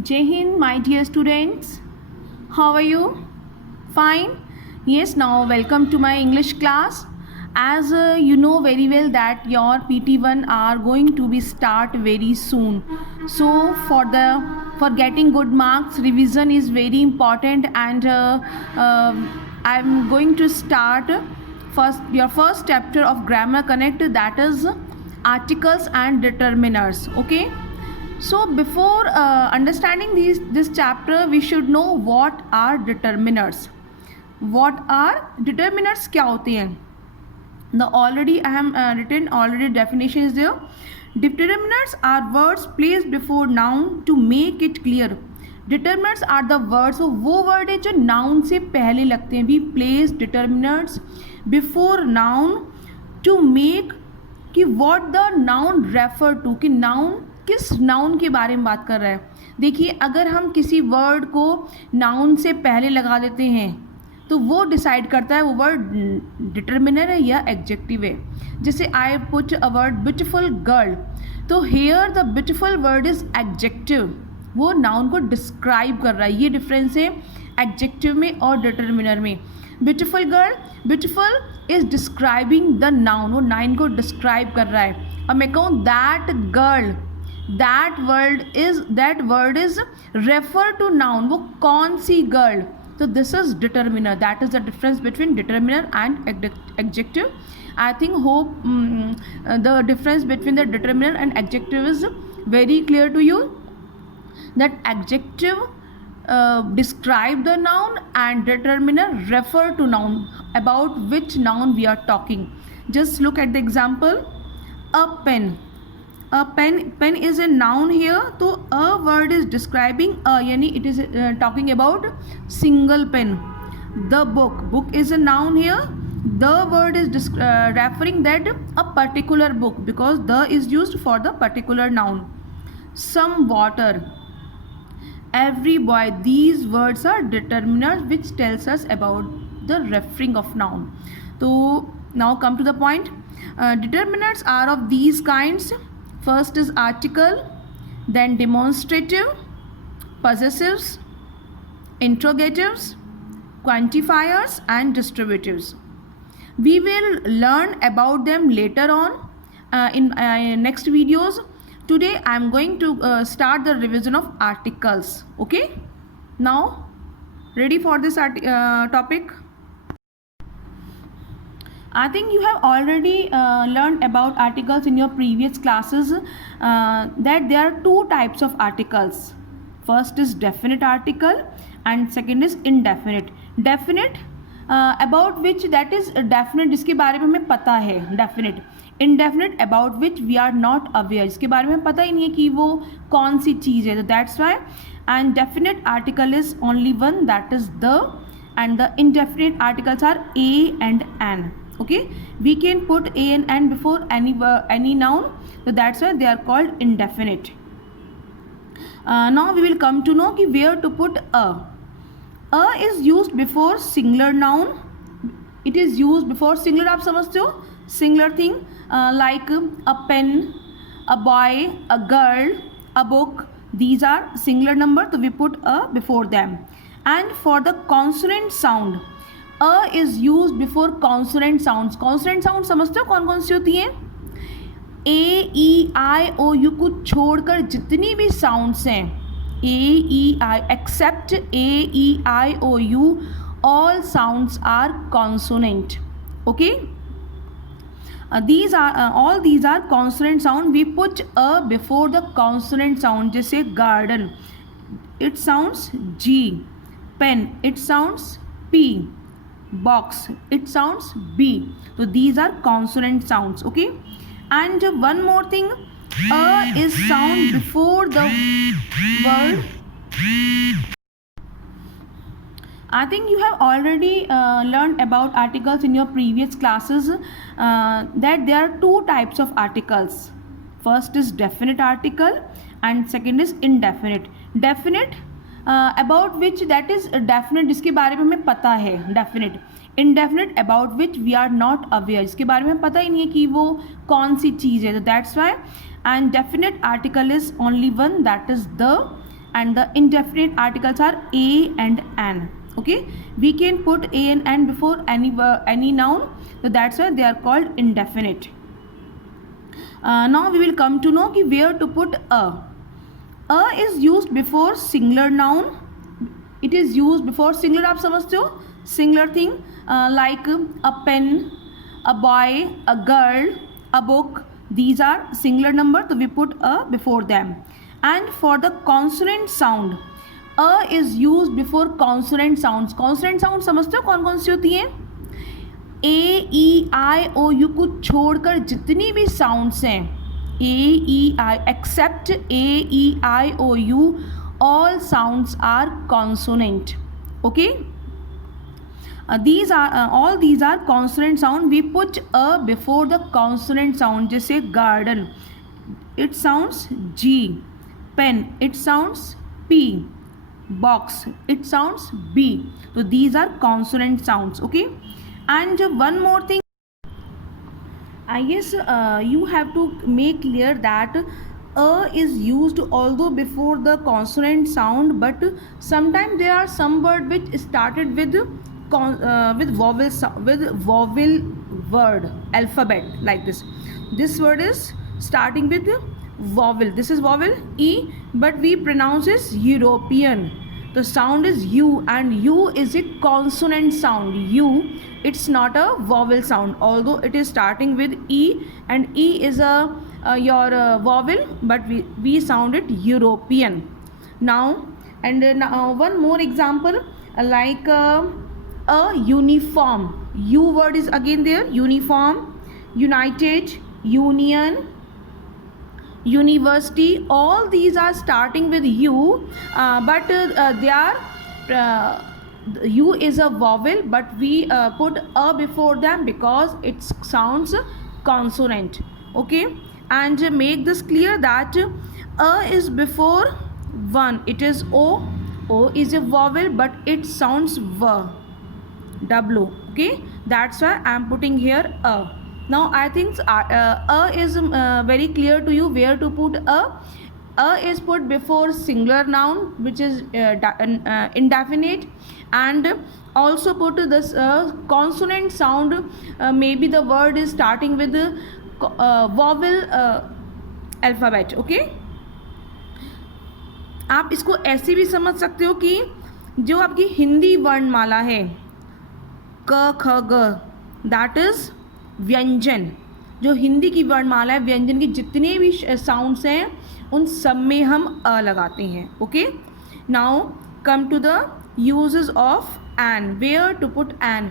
Jai Hind, my dear students. How are you? Fine? Yes, now welcome to my English class. As you know very well that your PT1 are going to be start very soon. So for getting good marks, revision is very important, and I'm going to start your first chapter of Grammar Connect, that is articles and determiners. Okay. So before understanding this chapter, we should know what are determiners. What are determiners? क्या होते हैं? The already I have written already definition is there. Determiners are words placed before noun to make it clear. Determiners are the words, so वो word है जो noun से पहले लगते हैं. We place determiners before noun to make कि what the noun refer to, कि noun किस नाउन के बारे में बात कर रहा है. देखिए, अगर हम किसी वर्ड को नाउन से पहले लगा देते हैं तो वो डिसाइड करता है वो वर्ड डिटर्मिनर है या एडजेक्टिव है. जैसे I put a word beautiful girl, तो here the beautiful word is adjective, वो नाउन को डिस्क्राइब कर रहा है. ये डिफरेंस है एडजेक्टिव में और डिटर्मिनर में. Beautiful girl, beautiful is describing the noun, वो नाउन को डिस्क्राइब कर रहा है. और मैं कहूँ that girl, that word is refer to noun, वो कौन सी गर्ल, तो this is determiner. That is the difference between determiner and adjective. I think the difference between the determiner and adjective is very clear to you. That adjective describe the noun and determiner refer to noun, about which noun we are talking. Just look at the example. A pen. A pen is a noun here, तो a word is describing a, यानी it is talking about single pen. The book is a noun here, the word is referring that a particular book, because the is used for the particular noun. Some water, every boy, these words are determiners which tells us about the referring of noun. So now come to the point. Determiners are of these kinds. First is article, then demonstrative, possessives, interrogatives, quantifiers and distributives. We will learn about them later on in next videos. Today I am going to start the revision of articles. Okay, now ready for this topic? I think you have already learned about articles in your previous classes, that there are two types of articles. First is definite article and second is indefinite. Definite about which, that is definite जिसके बारे में हमें पता है, definite. Indefinite about which we are not aware, जिसके बारे में पता ही नहीं है कि वो कौन सी चीज़ है. तो that's why and definite article is only one, that is the, and the indefinite articles are a and an. Okay, we can put a and an before any noun, so that's why they are called indefinite. Now we will come to know कि where to put a. A is used before singular noun. It is used before singular, आप समझते हो, singular thing like a pen, a boy, a girl, a book. These are singular number, so we put a before them. And for the consonant sound, a is used before consonant sounds. Consonant sound समझते हो कौन कौन सी होती हैं? A E I O you को छोड़कर जितनी भी साउंड्स हैं, A E I except A E I O U, all sounds are consonant. Okay, these are all these are consonant sound. We put a before the consonant sound. जैसे garden, it sounds G. Pen, it sounds P. Box, it sounds B. So these are consonant sounds. Okay, and one more thing, a is sound before the word. I think you have already learned about articles in your previous classes, that there are two types of articles. First is definite article and second is indefinite. Definite about which, that is definite जिसके बारे में हमें पता है, definite. Indefinite about which we are not aware, जिसके बारे में हमें पता ही नहीं है कि वो कौन सी चीज़ है. तो that's why and definite article is only one, that is the, and the indefinite articles are a and an. Okay, we can put a and an before any noun, so that's why they are called indefinite. Now we will come to know कि where to put a. A is used before singular noun. It is used before singular. आप समझते हो singular thing like a pen, a boy, a girl, a book. These are singular number, so we put a before them. And for the consonant sound, a is used before consonant sounds. Consonant sound समझते हो कौन कौन सी होती हैं? A E I O you को छोड़कर जितनी भी साउंड्स हैं, A E I except A E I O U, all sounds are consonant. Okay, all these are consonant sound. We put a before the consonant sound. जैसे garden, it sounds G. Pen, it sounds P. Box, it sounds B. So these are consonant sounds. Okay, and one more thing, I guess you have to make clear that a is used although before the consonant sound, but sometimes there are some word which started with vowel word alphabet like this. This word is starting with vowel. This is vowel E, but we pronounce it European. The sound is U, and U is a consonant sound. U, it's not a vowel sound, although it is starting with E, and E is your vowel, but we sound it European. Now, and now one more example, like a uniform. U word is again there. Uniform, united, union, university, all these are starting with U, but they are U is a vowel, but we put a before them because it sounds consonant. Okay, and make this clear that a is before one, it is O. O is a vowel, but it sounds V, W. Okay, that's why I am putting here a. Now I think a is very clear to you where to put a. A is put before singular noun, which is indefinite, and also put this consonant sound. Maybe the word is starting with vowel alphabet. Okay, आप इसको ऐसे भी समझ सकते हो कि जो आपकी हिंदी वर्णमाला है क ख ग, दैट इज व्यंजन. जो हिंदी की वर्णमाला है, व्यंजन की जितने भी साउंड्स हैं उन सब में हम अ लगाते हैं. Okay, now come to the uses of an. Where to put an.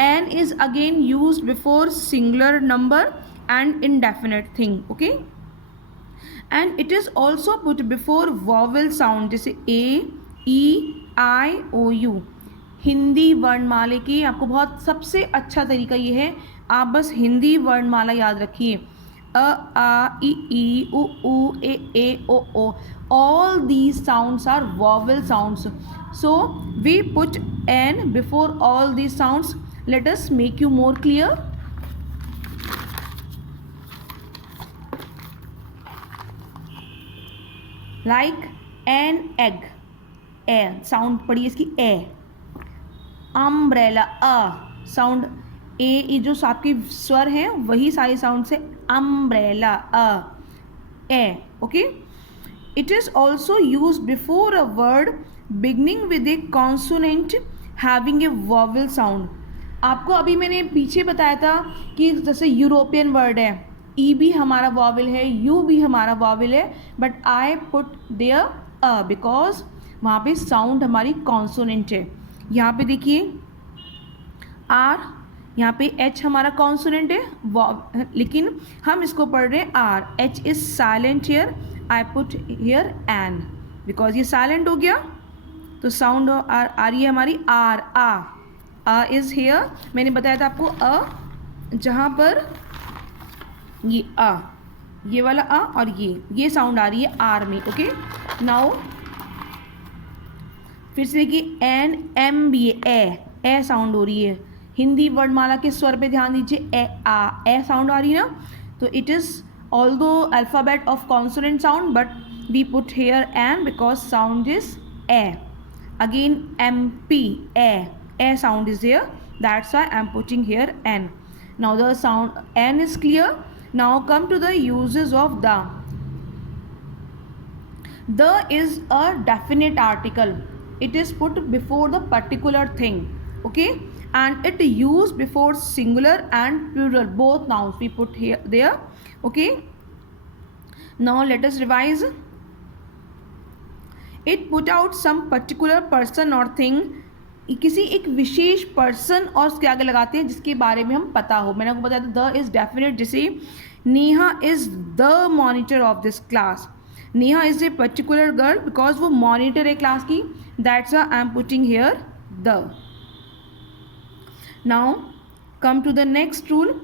An is again used before singular number and indefinite thing. Okay, and it is also put before vowel sound, जैसे A E I O you. Hindi वर्णमाला की आपको बहुत सबसे अच्छा तरीका ये है, आप बस हिंदी वर्णमाला याद रखिए. अ आ ई उ ए ओ ओ. All these sounds are vowel sounds. So we put an before all these sounds. Let us make you more clear. Like an egg. A sound पढ़िए इसकी ए. Umbrella, a sound. ए जो आपके स्वर हैं वही सारे साउंड से umbrella, a A. Okay, it is also use before a word beginning with A consonant having a vowel sound. आपको अभी मैंने पीछे बताया था कि जैसे यूरोपियन वर्ड है, ई भी हमारा वॉवल है, यू भी हमारा वॉवल है, but I put there a because वहाँ पे साउंड हमारी कॉन्सोनेंट है. यहाँ पे देखिए आर, यहाँ पे एच हमारा कॉन्सोनेंट है, लेकिन हम इसको पढ़ रहे हैं hour. H is silent here, I put here an because ये साइलेंट हो गया, तो साउंड आ रही है हमारी आर. Uh is here. मैंने बताया था आपको अ, जहाँ पर ये आ, ये वाला आ और ये साउंड आ रही है आर में. ओके, नाउ फिर से देखिए एन एम बी ए साउंड हो रही है. हिंदी वर्णमाला के स्वर पे ध्यान दीजिए. ए साउंड आ रही है ना, तो it is although alphabet of consonant sound, but we put here an because sound is a. Again MP, a sound is here, that's why I am putting here n. Now the sound n is clear. Now come to the uses of the. The is a definite article. It is put before the particular thing, okay, and it used before singular and plural, both nouns we put here there, okay. Now let us revise. It put out some particular person or thing. किसी एक विशेष person और उसके आगे लगाते हैं जिसके बारे में हम पता हो. मैंने आपको बताया था द इज डेफिनेट. जैसे Neha is the monitor of this class. Neha is a particular girl because वो मॉनिटर है क्लास की. That's why I am putting here the. Now come to the next rule.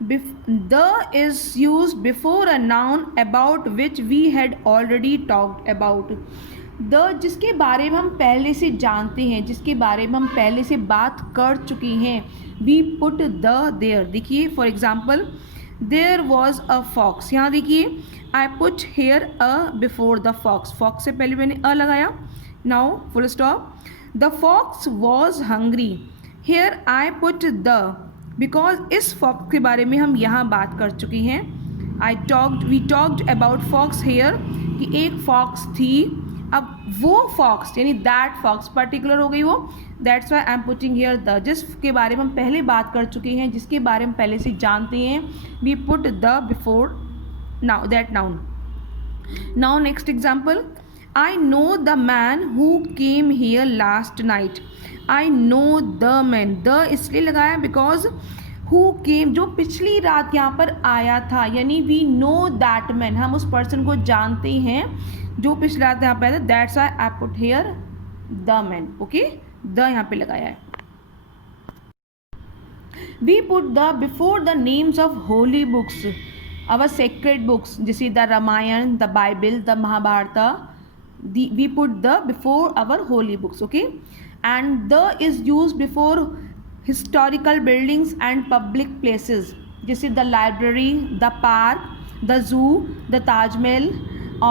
The is used before a noun about which we had already talked about. The जिसके बारे में हम पहले से जानते हैं, जिसके बारे में हम पहले से बात कर चुके हैं, we put the there. देखिए for example there was a fox. यहाँ देखिए I put here a before the fox. fox से पहले मैंने a लगाया. Now full stop. The fox was hungry. Here I put the because इस fox के बारे में हम यहाँ बात कर चुके हैं. We talked about fox here कि एक फॉक्स थी. अब वो फॉक्स यानी दैट फॉक्स पर्टिकुलर हो गई वो. That's why I am putting here the. जिसके बारे में हम पहले बात कर चुके हैं, जिसके बारे में पहले से जानते हैं, we put the before now that noun. Now next example. I know the man who came here last night. I know the man. The इसलिए लगाया बिकॉज हु केम जो पिछली रात यहाँ पर आया था, यानी वी नो दैट मैन, हम उस पर्सन को जानते हैं जो पिछली रात यहाँ पे आया था. That's I I put here the man. Okay, the यहाँ पे लगाया है. We put the before the names of holy books, our sacred books, जैसे the Ramayana, the Bible, the Mahabharata. We put the before our holy books, okay. And the is used before historical buildings and public places, जैसे the library, the park, the zoo, the Taj Mahal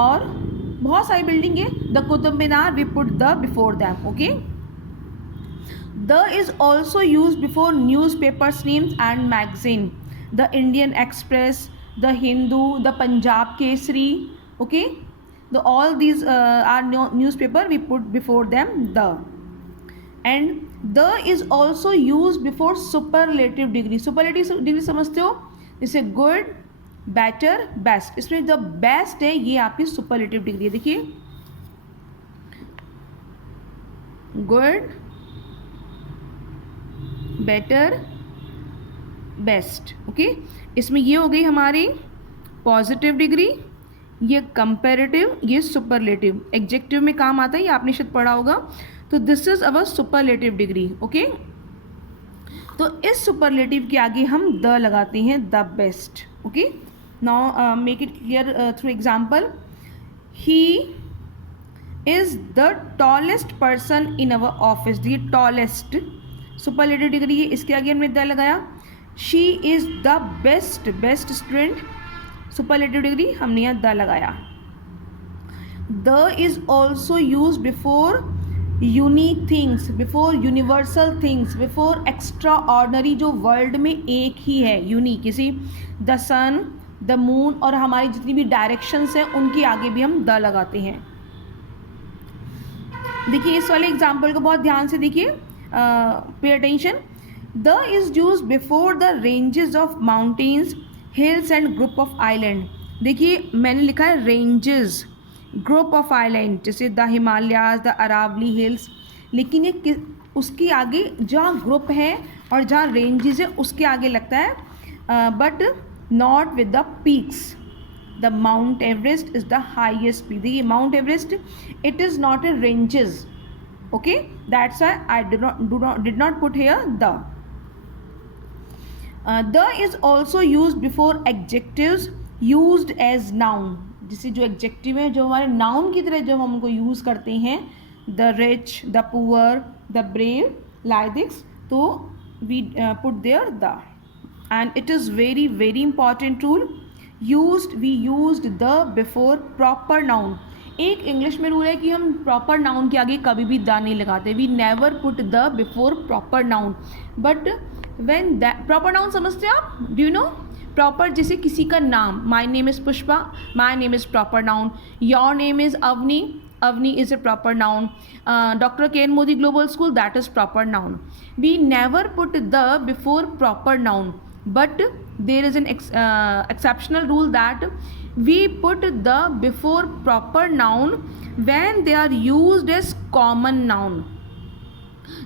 और बहुत सारी building है. the Qutub Minar, we put the before them, okay. The is also used before newspapers names and magazine, the Indian Express, the Hindu, the Punjab Kesari, okay. All these are newspaper, we put before them the. And the is also used before superlative degree. superlative degree समझते हो, जैसे good, better, best. इसमें the best है ये आपकी superlative degree है. देखिए good, better, best, okay. इसमें ये हो गई हमारी पॉजिटिव डिग्री, ये कंपैरेटिव, ये सुपरलेटिव. एग्जेक्टिव में काम आता है, ये आपने शायद पढ़ा होगा. तो this is our superlative degree, okay. तो इस सुपरलेटिव के आगे हम द लगाते हैं, the best, okay. Now make it clear through example. He is the tallest person in our office. ये टॉलेस्ट सुपरलेटिव डिग्री है, इसके आगे हमने द लगाया. She is the best, best student, superlative degree, हमने यहाँ द लगाया. The is also use before unique things, before universal things, before extra ordinary जो वर्ल्ड में एक ही है, यूनिक. किसी द सन, द मून और हमारी जितनी भी डायरेक्शंस हैं उनके आगे भी हम द लगाते हैं. देखिए इस वाले एग्जाम्पल को बहुत ध्यान से देखिए, pay attention. The is use before the ranges of mountains, hills and group of island. देखिए मैंने लिखा है रेंजेस, ग्रुप ऑफ आइलैंड, जैसे the Himalayas, the Aravalli hills. लेकिन ये उसके आगे जहाँ ग्रुप है और जहाँ रेंजेस है उसके आगे लगता है, but not with the peaks. The Mount Everest is the highest peak. देखिए Mount Everest it is not a ranges, okay. That's why I did not put here the. The is also used before adjectives used as noun. जैसे जो executive है जो हमारे noun की तरह जब हम उनको यूज़ करते हैं, the rich, the poor, the brave, like this, तो we put there the. And it is very very important rule. We used the before proper noun. एक इंग्लिश में रूल है कि हम प्रॉपर नाउन के आगे कभी भी द नहीं लगाते. We never put the before proper noun. But when that proper noun समझते हो आप? Do you know? प्रॉपर जैसे किसी का नाम, my name is Pushpa, my name is proper noun. Your name is Avani, Avani is a proper noun. Dr. K. N. Modi Global School, that is proper noun. We never put the before proper noun, but there is an exceptional rule that we put the before proper noun when they are used as common noun.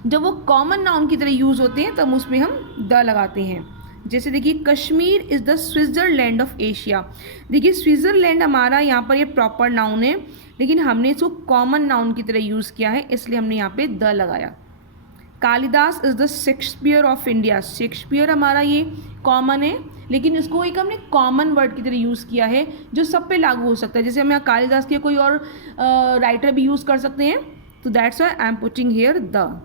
जब वो common noun की तरह use होते हैं तब उसमें हम the लगाते हैं. जैसे देखिए, Kashmir is the Switzerland of Asia. देखिए, स्विट्ज़रलैंड हमारा यहाँ पर ये प्रॉपर नाउन है, लेकिन हमने इसको कॉमन नाउन की तरह यूज़ किया है, इसलिए हमने यहाँ पे द लगाया. Kalidas is the Shakespeare of India. Shakespeare हमारा ये कॉमन है, लेकिन इसको एक हमने कॉमन वर्ड की तरह यूज़ किया है जो सब पे लागू हो सकता है. जैसे हम यहाँ कालिदास के कोई और राइटर भी यूज़ कर सकते हैं, तो that's why I am putting here the.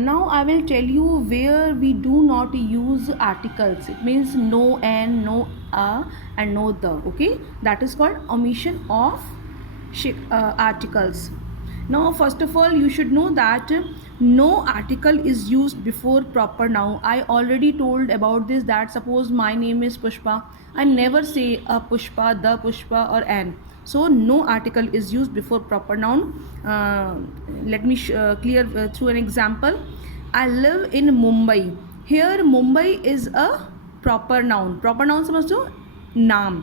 Now I will tell you where we do not use articles. It means no and, no and no the. Okay, that is called omission of articles. Now first of all you should know that no article is used before proper noun. I already told about this, that suppose my name is Pushpa, I never say a Pushpa, the Pushpa or an. So no article is used before proper noun. Let me clear through an example. I live in Mumbai. Here Mumbai is a proper noun. Proper noun समझो, नाम.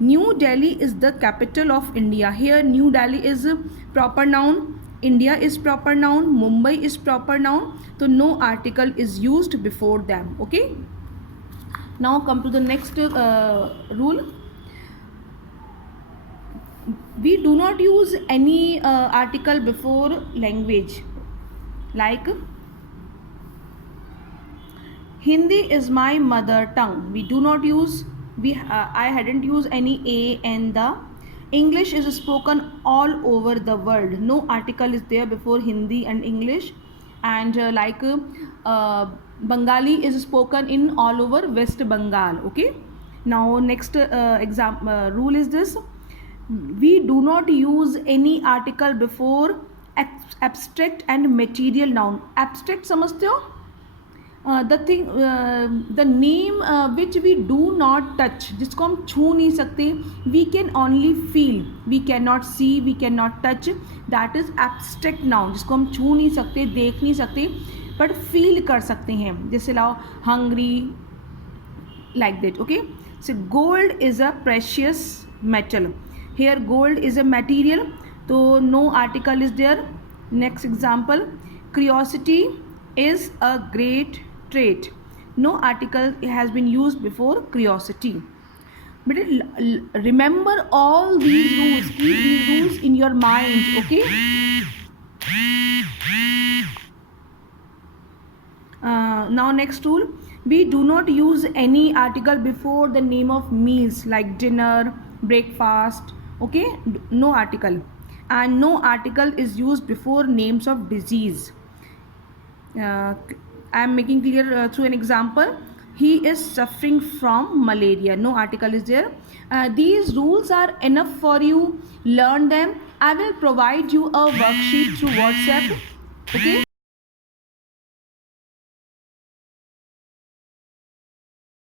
New Delhi is the capital of India. Here New Delhi is proper noun, India is proper noun, Mumbai is proper noun. So no article is used before them. Okay. Now come to the next rule. We do not use any article before language. Like Hindi is my mother tongue. We do not use, I hadn't used any a and the. English is spoken all over the world. No article is there before Hindi and English. And like Bengali is spoken in all over West Bengal. Okay. Now next rule is this. We do not use any article before abstract and material noun. Abstract समझते हो? The thing, the name which we do not touch, जिसको हम छू नहीं सकते, we can only feel, we cannot see, we cannot touch, that is abstract noun. जिसको हम छू नहीं सकते, देख नहीं सकते, but feel कर सकते हैं. जैसे लाओ hungry, like that. Okay. So gold is a precious metal. Here gold is a material, so no article is there. Next example, curiosity is a great trait. No article has been used before curiosity. But remember all these rules. Keep these rules in your mind. Okay. Now next rule, we do not use any article before the name of meals like dinner, breakfast. Okay, no article. And no article is used before names of disease. I am making clear through an example. He is suffering from malaria. No article is there. These rules are enough for you. Learn them. I will provide you a worksheet through WhatsApp. Okay.